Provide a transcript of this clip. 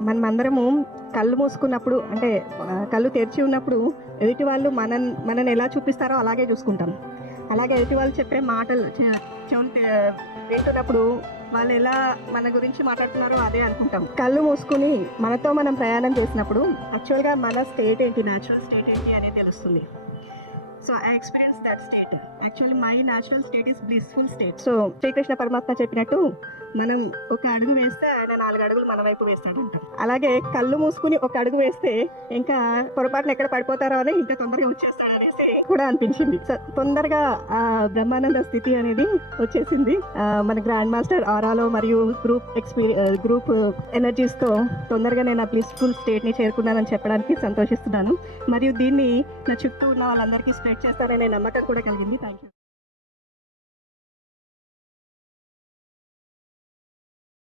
మనం అందరము కళ్ళు మూసుకున్నప్పుడు అంటే కళ్ళు తెరిచి ఉన్నప్పుడు ఎదుటి వాళ్ళు మన మనని ఎలా చూపిస్తారో అలాగే చూసుకుంటాం. అలాగే ఎదుటి వాళ్ళు చెప్పే మాటలు చెవులు వింటున్నప్పుడు వాళ్ళు ఎలా మన గురించి మాట్లాడుతున్నారో అదే అనుకుంటాం. కళ్ళు మూసుకుని మనతో మనం ప్రయాణం చేసినప్పుడు యాక్చువల్గా మన స్టేట్ ఏంటి? న్యాచురల్ స్టేట్ ఏంటి అనేది తెలుస్తుంది. So I experience that state. Actually my natural state is blissful state. So Srikrishna పరమాత్మ చెప్పినట్టు మనం ఒక అడుగు వేస్తే వైపు వేస్తాడంట. అలాగే కళ్ళు మూసుకుని ఒక అడుగు వేస్తే ఇంకా పొరపాటున ఎక్కడ పడిపోతారో అని ఇంకా తొందరగా వచ్చేస్తాడనేసి కూడా అనిపించింది. తొందరగా ఆ బ్రహ్మానంద స్థితి అనేది వచ్చేసింది. మన గ్రాండ్ మాస్టర్ ఆరాలో మరియు గ్రూప్ ఎక్స్పీరియన్ గ్రూప్ ఎనర్జీస్తో తొందరగా నేను ఆ బ్లిస్ఫుల్ స్టేట్ని చేరుకున్నానని చెప్పడానికి సంతోషిస్తున్నాను. మరియు దీన్ని నా చుట్టూ ఉన్న వాళ్ళందరికీ స్ప్రెడ్ చేస్తారనే నమ్మకం కూడా కలిగింది. Thank you